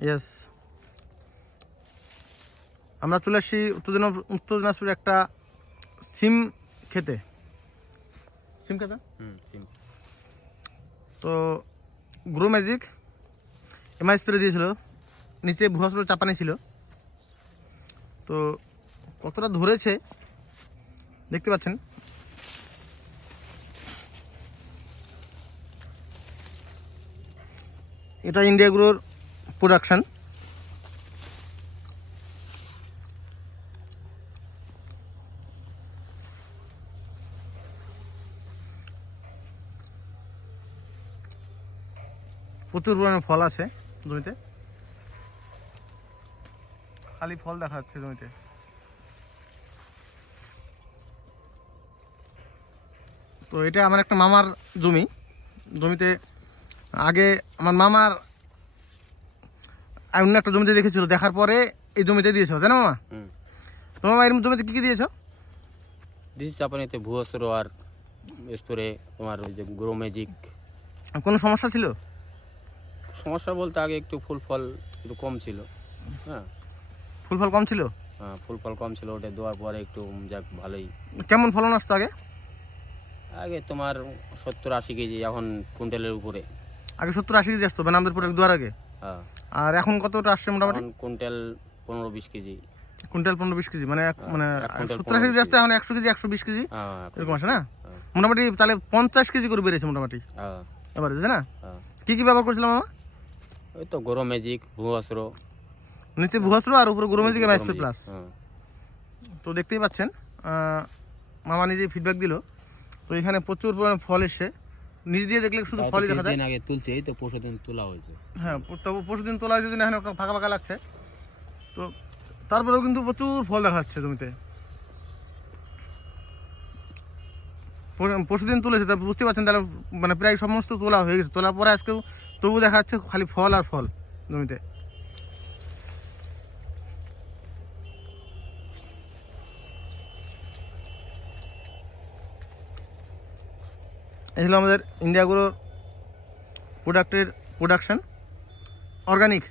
Yes আমরা চলে আসছি উত্তর দিনাজ- উত্তর দিনাজপুরে একটা সিম খেতে। সিম খেতে? সিম। তো গ্রো ম্যাজিক এমআই স্প্রে দিয়েছিল। নিচে ভুয়াশলো চাপানি ছিল। তো কতটা ধরেছে দেখতে পাচ্ছেন। এটা ইন্ডিয়া গ্রোর প্রোডাকশন প্রচুর পরিমাণে ফল আছে জমিতে। খালি ফল দেখা যাচ্ছে জমিতে। তো এটা আমার একটা মামার জমি। জমিতে আগে আমার মামার আর অন্য একটা জমিতে দেখেছিল দেখার পরে এই জমিতে দিয়েছ তাই না মামা? হুম। তো মামা এরকম জমিতে কী কী দিয়েছ? দিস চাপানিতে ভুয়সর আর স্প্রে তোমার ওই যে গ্রো ম্যাজিক কোনো সমস্যা ছিল? সমস্যা বলতে আগে একটু ফুল ফল একটু কম ছিল হ্যাঁ। ফুল ফল কম ছিল? হ্যাঁ, ফুল ফল কম ছিল ওটা দেওয়ার পরে একটু যাক ভালোই। কেমন ফলন আসতো আগে? আগে তোমার সত্তর আশি কেজি এখন কুইন্টালের উপরে। আগে সত্তর আশি কেজি আসতো বেনামদের প্রোডাক্ট দেওয়ার আগে? হ্যাঁ। আর এখন কতটা আসছে মোটামুটি? কুইন্টাল পনেরো বিশ কেজি। কুইন্টাল পনেরো বিশ কেজি মানে এক- মানে সত্তর আশি কেজি আসতে এখন একশো কেজি একশো বিশ কেজি। হ্যাঁ এরকম আসে না? হ্যাঁ, মোটামুটি তাহলে পঞ্চাশ কেজি করে বেড়েছে মোটামুটি। হ্যাঁ। এবারে তাই না? হ্যাঁ। কি কি ব্যবহার করছিলাম মামা ওই তো গরম ম্যাজিক ভুয়সর নিচে ভুয়াশ্র আর উপরে গরু ম্যাজিক মাইস্প্রে প্লাস হ্যাঁ। তো দেখতেই পাচ্ছেন মামা নিজে ফিডব্যাক দিল। তো এখানে প্রচুর পরিমাণে ফল এসছে। নিচ দিয়ে দেখলে শুধু ফলই দেখা যায়। দিন আগে তুলছে এই তো পরশু দিন তোলা হয়েছে। হ্যাঁ তবু পরশু দিন তোলা হয়েছে এখানে ফাঁকা ফাঁকা লাগছে। তো তারপরেও কিন্তু প্রচুর ফল দেখা যাচ্ছে জমিতে। পরশু দিন তুলেছে তা বুঝতে পারছেন তাহলে মানে প্রায় সমস্ত তোলা হয়ে গেছে। তোলার পরে আজকেও তবু দেখা যাচ্ছে খালি ফল আর ফল জমিতে। এই হলো আমাদের ইন্ডিয়াগুলোর প্রোডাক্টের প্রোডাকশান অর্গানিক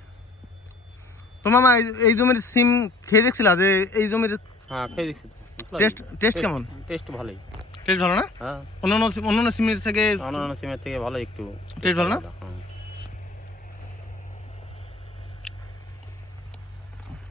তো মামা এই- জমির সিম খেয়ে দেখছিলা যে এই জমির হ্যাঁ খেয়ে দেখছি তো। টেস্ট টেস্ট কেমন? টেস্ট ভালোই। টেস্ট ভালো না? হ্যাঁ। অন্যান্য অন্যান্য সিমের থেকে অন্যান্য সিমের থেকে ভালো একটু টেস্ট ভালো না?